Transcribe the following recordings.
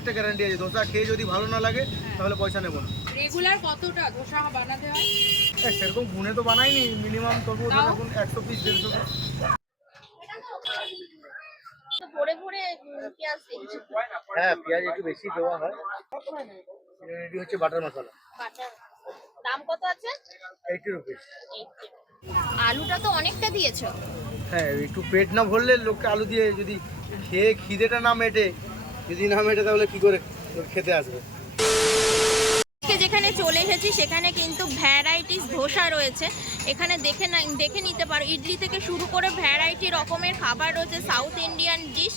একটা গ্যারান্টি আছে, ধোসা খেয়ে যদি ভালো না লাগে তাহলে পয়সা নেব না। রেগুলার কতটা ধোসা বানাতে হয়? সেরকম গুনে তো বানাইনি, মিনিমাম তবু এখন 100 পিস 150 পিস। হ্যাঁ, পেঁয়াজ একটু বেশি দেওয়া হয়। এটি হচ্ছে বাটার মশলা। দাম কত আছে? 80 রুপিস। আলুটা তো অনেকটা দিয়েছো। হ্যাঁ, একটু পেট না ভরলে লোককে আলু দিয়ে যদি খেয়ে খিদেটা না মেটে, যদি না মেটে তাহলে কি করে খেতে আসবে। যেখানে চলে এসেছি সেখানে কিন্তু ভ্যারাইটিস ধোসা রয়েছে। এখানে দেখে নিতে পারো, ইডলি থেকে শুরু করে ভ্যারাইটি রকমের খাবার রয়েছে, সাউথ ইন্ডিয়ান ডিশ।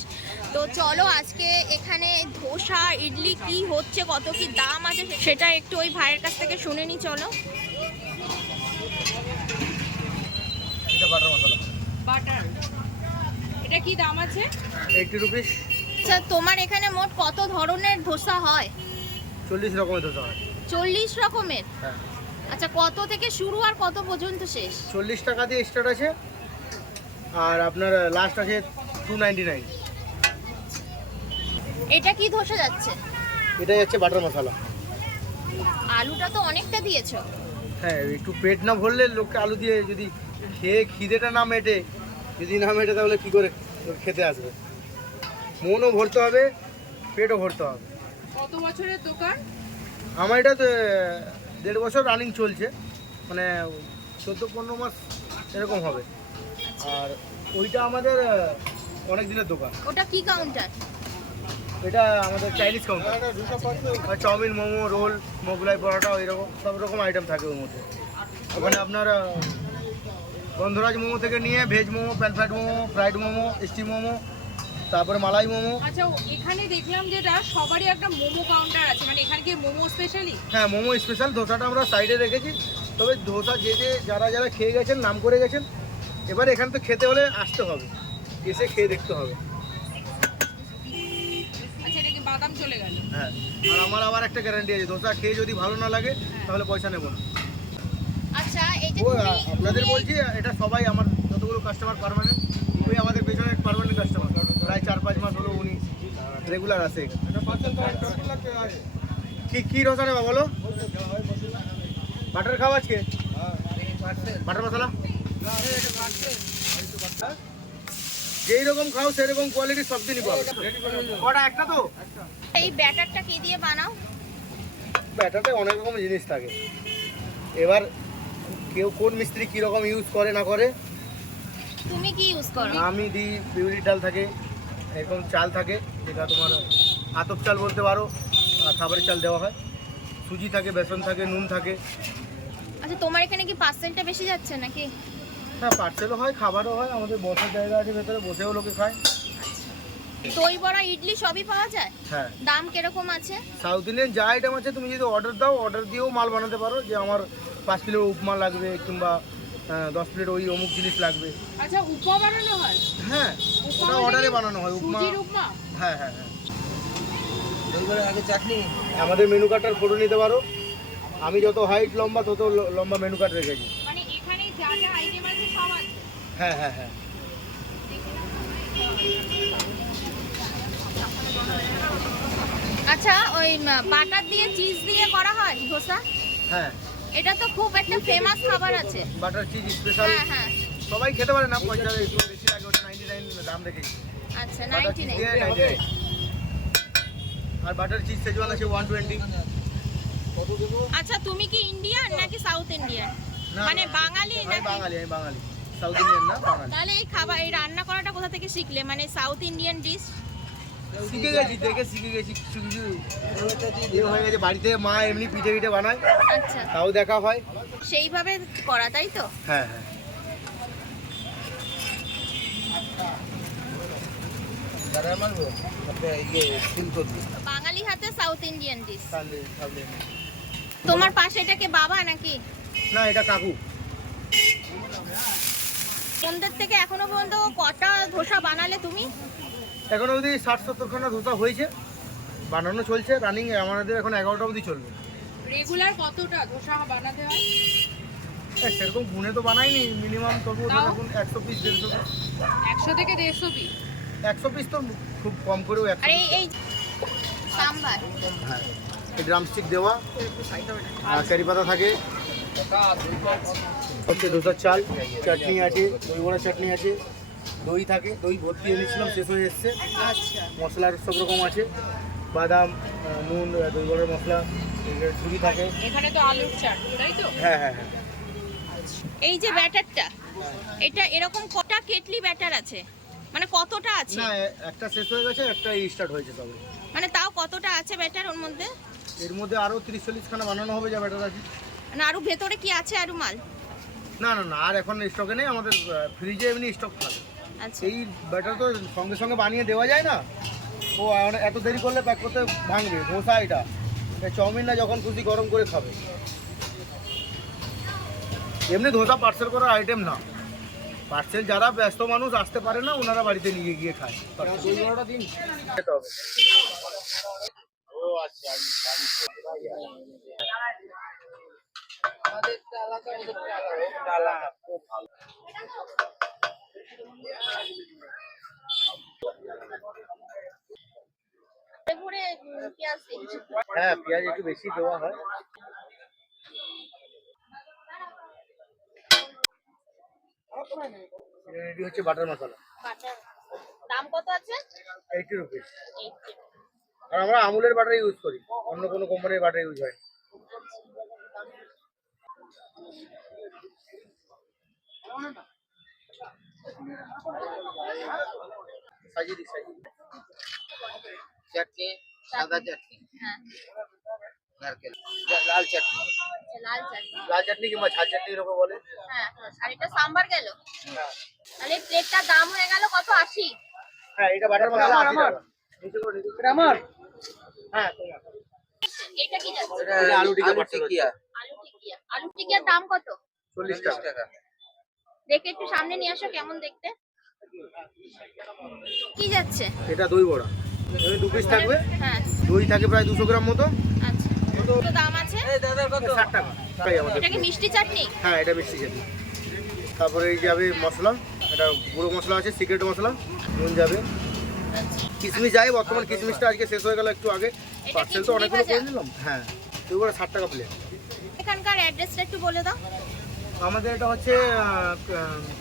তো চলো আজকে এখানে ধোসা ইডলি কি হচ্ছে, কত কি দাম আছে সেটা একটু ওই ভাইয়ের কাছ থেকে শুনে নি। চলো। এটা বাটার মশলা। বাটার, এটা কি দাম আছে? 80 রুপিস। আচ্ছা, তোমার এখানে মোট কত ধরনের ধোসা হয়? 40 রকমের ধোসা হয়। 40 রকমের? হ্যাঁ। আচ্ছা, কত থেকে শুরু আর কত পর্যন্ত শেষ? 40 টাকা দিয়ে স্টার্ট আছে, আর আপনার লাস্ট আছে 299। এটা কি ধোসা যাচ্ছে? এটা যাচ্ছে বাটার মশলা। আলুটা তো অনেকটা দিয়েছো। হ্যাঁ, একটু পেট না ভরলে লোককে আলু দিয়ে যদি খেয়ে খিদেটা না মেটে, যদি না মেটে তাহলে কি করে খেতে আসবে। মনও ভরতে হবে, পেটও ভরতে হবে। কত বছরের দোকান? আমার এটা তো 1.5 বছর রানিং চলছে, মানে 14-15 মাস এরকম হবে। আর ওইটা আমাদের অনেক দিনের দোকান। ওটা কি কাউন্টার? এটা আমাদের Chinese counter. Chowmein, momo, roll, Mughlai, paratha, এরকম সব রকম আইটেম থাকে ওর মধ্যে। ওখানে আপনার গন্ধরাজ মোমো থেকে নিয়ে veg momo, pan fried momo, fried momo, steam momo, তারপরে মালাই মোমো। আচ্ছা, এখানে দেখলাম যেটা সবারই একটা মোমো কাউন্টার আছে, মানে এখানে কি মোমো স্পেশালি? হ্যাঁ, মোমো স্পেশাল। ধোসাটা আমরা সাইডে রেখেছি, তবে ধোসা যারা খেয়ে গেছেন, নাম করে গেছেন, এবারে এখান তো খেতে হলে আসতে হবে, এসে খেয়ে দেখতে হবে। আচ্ছা, এটা কি বাদাম চলে গেল? হ্যাঁ, আর আমার আবার একটা গ্যারান্টি আছে, ধোসা খেয়ে যদি ভালো না লাগে তাহলে পয়সা নেব না। আচ্ছা, এই যে আপনাদের বলছি, এটা সবাই আমার যতগুলো কাস্টমার পার্মানেন্ট, ওই আমাদের পেছনে পার্মানেন্ট কাস্টমার, প্রায় 4-5 মাস হলো উনি রেগুলার আসে। কি ধোসা নেবা বলো? বাটার খাও আজকে? বাটার মশলা যেই রকম খাও সেরকম কোয়ালিটি সব দিনই পাবে। কটা? একটা তো। এই ব্যাটারটা কি দিয়ে বানাও? ব্যাটারতে অনেক রকম জিনিস থাকে, এবার কেউ কোন মিস্ত্রি কীরকম ইউজ করে না করে। তুমি কি ইউজ করো? আমি দিই বিউলির ডাল থাকে, এরকম চাল থাকে, যেটা তোমার আতপ চাল বলতে পারো, আর খাবারের চাল দেওয়া হয়, সুজি থাকে, বেসন থাকে, নুন থাকে। আচ্ছা, তোমার এখানে কি পার্সেলটা বেশি যাচ্ছে নাকি? হ্যাঁ, পার্সেলও হয়, খাবারও হয়, আমাদের বসার জায়গা আছে ভেতরে, বসেও লোকে খায়। দই বড়া, ইডলি সবই পাওয়া যায়? হ্যাঁ। দাম কিরকম আছে? সাউথ ইন্ডিয়ান যা আইটেম আছে তুমি যদি অর্ডার দাও, অর্ডার দিয়েও মাল বানাতে পারো, যে আমার 5 কিলো উপমা লাগবে, কিংবা 10 প্লেট ওই অমুক জিনিস লাগবে। আচ্ছা, উপমা বানানো হয়? হ্যাঁ, ওটা অর্ডারে বানানো হয় উপমা। সুজির উপমা? হ্যাঁ হ্যাঁ হ্যাঁ। আগে চাটনি, আমাদের মেনু কার্ডটার ফটো নিতে পারো। আমি যত হাইট লম্বা তত লম্বা মেনু কার্ড রেখেছি। মানে এখানে যা যা আইটেম আছে সব আছে? হ্যাঁ হ্যাঁ হ্যাঁ। আচ্ছা, ওই বাটার দিয়ে চিজ দিয়ে করা হয় ধোসা? হ্যাঁ, এটা তো খুব একটা ফেমাস খাবার আছে। Butter cheese special. হ্যাঁ হ্যাঁ। সবাই খেতে পারে না, পয়সা একটু বেশি লাগে, ওটা 99 দাম রেখেছি। আচ্ছা, বাটার চিজ 99। 99। আর বাটার চিজ সেজওয়ান আছে 120। আচ্ছা, তুমি কি ইন্ডিয়ান নাকি সাউথ ইন্ডিয়ান? মানে বাঙালি আমি নাকি? বাঙালি, আমি বাঙালি, সাউথ ইন্ডিয়ান না, বাঙালি। তাহলে এই খাবার, এই রান্না করাটা কোথা থেকে শিখলে? মানে সাউথ ইন্ডিয়ান ডিশ শিখে গেছি, দেখে শিখে গেছি কিছু কিছু। হয়ে গেছে বাড়িতে, মা এমনি পিঠে পিঠে বানায়, আচ্ছা, তাও দেখা হয়। সেইভাবে করা, তাই তো? হ্যাঁ হ্যাঁ। বাঙালি হাতে সাউথ ইন্ডিয়ান ডিশ। তাহলে তোমার পাশে এটাকে বাবা নাকি? না, এটা কাকু। সন্ধ্যের থেকে এখনো পর্যন্ত কটা ধোসা বানালে তুমি? এখন অবধি 60-70 খানা ধোসা হয়েছে, বানানো চলছে রানিং। আমাদের এখন 11টা অবধি চলবে। রেগুলার কতটা ধোসা বানাতে হয়? সেরকম গুনে তো বানাইনি, মিনিমাম তবু এখন 100 পিস 150 পিস। 100 থেকে 150 পিস? 100 পিস তো খুব কম করেও। আর এই সাম্বার। হ্যাঁ, এই ড্রামস্টিক দেওয়া, কারি পাতা থাকে, হচ্ছে ধোসার চাল, চাটনি আছে, দই বড়া চাটনি আছে, দই থাকে, দই ভর্তি এনেছিলাম শেষ হয়ে এসছে, আচ্ছা মশলার সব রকম আছে, বাদাম, নুন, দই বড়ার মশলা, ঝুড়ি থাকে। এখানে তো আলুর চাট তাই তো? হ্যাঁ হ্যাঁ হ্যাঁ। এই যে ব্যাটারটা, এটা এরকম কটা কেটলি ব্যাটার আছে, মানে কতটা আছে? না, একটা শেষ হয়ে গেছে, একটা স্টার্ট হয়েছে তবে। মানে তাও কতটা আছে ব্যাটার ওর মধ্যে? এর মধ্যে আরও 30-40 খানা বানানো হবে যা ব্যাটার আছে। মানে আরো ভেতরে কি আছে আরো মাল? না না না, আর এখন স্টকে নেই, আমাদের ফ্রিজে এমনি স্টক থাকে। আচ্ছা এই ব্যাটার তো সঙ্গে সঙ্গে বানিয়ে দেওয়া যায় না, ও এত দেরি করলে প্যাক করতে ভাঙবে। ধোসা এটা চাউমিন না, যখন খুশি গরম করে খাবে। এমনি ধোসা পার্সেল করার আইটেম না, পার্সেল যারা ব্যস্ত মানুষ আসতে পারে না ওনারা বাড়িতে নিয়ে গিয়ে খায়। দিন খেতে হবে। ঘুরে পেঁয়াজ দিচ্ছি। হ্যাঁ, পেঁয়াজ একটু বেশি দেওয়া হয়। এটি হচ্ছে বাটার মশলা, বাটার দাম কত আছে? 80 রুপিস। আর আমরা আমুলের বাটার ইউজ করি, অন্য কোনো কোম্পানির বাটার ইউজ হয় না। সাজিয়ে দিই, সাজিয়ে দিই। चटनी सादा चटनी হ্যাঁ नारकेल लाल चटनी আচ্ছা, লাল চাটনি। লাল চাটনি কিংবা ঝাল চাটনি এরকম বলে। হ্যাঁ আর এটা সাম্বার গেল। হ্যাঁ তাহলে প্লেটটার দাম হয়ে গেল কত? 80। হ্যাঁ, এটা বাটার মশলা 80 টাকা। নিচে করে নিচে করে আমার। হ্যাঁ তোমার। এটা কি যাচ্ছে? এটা আলু টিক্কা পার্সেল टिकिया আলু টিকিয়া। আলু টিকিয়ার দাম কত? 40 টাকা। टाका দেখে একটু সামনে নিয়ে আসো কেমন দেখতে। কি যাচ্ছে? এটা দই বড়া, এখানে 2 পিস থাকবে, হ্যাঁ দই থাকে প্রায় 200 গ্রাম মতো, আচ্ছা কত দাম আছে? 60 টাকা। তাই আমাদের। এটা কি মিষ্টি চাটনি? হ্যাঁ, এটা মিষ্টি চাটনি। তারপরে এই যাবে মশলা, এটা গুঁড়ো মশলা আছে, সিক্রেট মশলা, নুন যাবে, কিশমিশ যায়। বর্তমান কিশমিশটা আজকে শেষ হয়ে গেল একটু আগে, এটা পার্সেল কি তো ঝুড়ি অনেকগুলো ভাজা? করে নিলাম। হ্যাঁ, দই বড়া 60 টাকা প্লেট। এখানকার অ্যাড্রেসটা একটু বলে দাও। আমাদের এটা হচ্ছে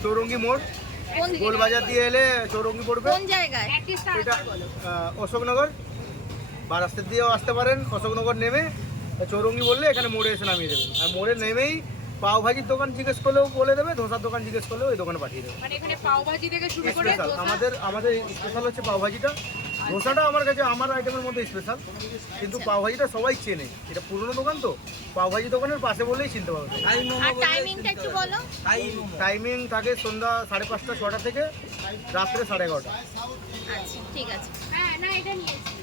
চৌরঙ্গি মোড়, কোন দিকে? গোলবাজার দিয়ে এলে চৌরঙ্গি পড়বে। কোন জায়গায়? এটা অশোকনগর বা রাস্তা দিয়েও আসতে পারেন। অশোকনগর নেমে চৌরঙ্গি বললে এখানে মোড়ে এসে নামিয়ে দেবেন। আর মোড়ে নেমেই পাও ভাজির দোকান জিজ্ঞেস করলেও বলে দেবে, ধোসার দোকান জিজ্ঞেস করলেও ওই দোকানে পাঠিয়ে দেবে। মানে এখানে পাও ভাজি থেকে শুরু করে স্পেশাল ধোসা? আমাদের স্পেশাল হচ্ছে পাও ভাজিটা। ধোসাটা আমার কাছে আমার আইটেমের মধ্যে স্পেশাল, কিন্তু পাও ভাজিটা সবাই চেনে। এটা পুরনো দোকান তো, পাও ভাজি দোকানের পাশে বলেই চিনতে পারবে। আর টাইমিংটা একটু বলো। টাইমিং থাকে সন্ধ্যা 5:30 6টা থেকে রাত্রে 11:30। আচ্ছা ঠিক আছে। হ্যাঁ না এটা নিয়েছি।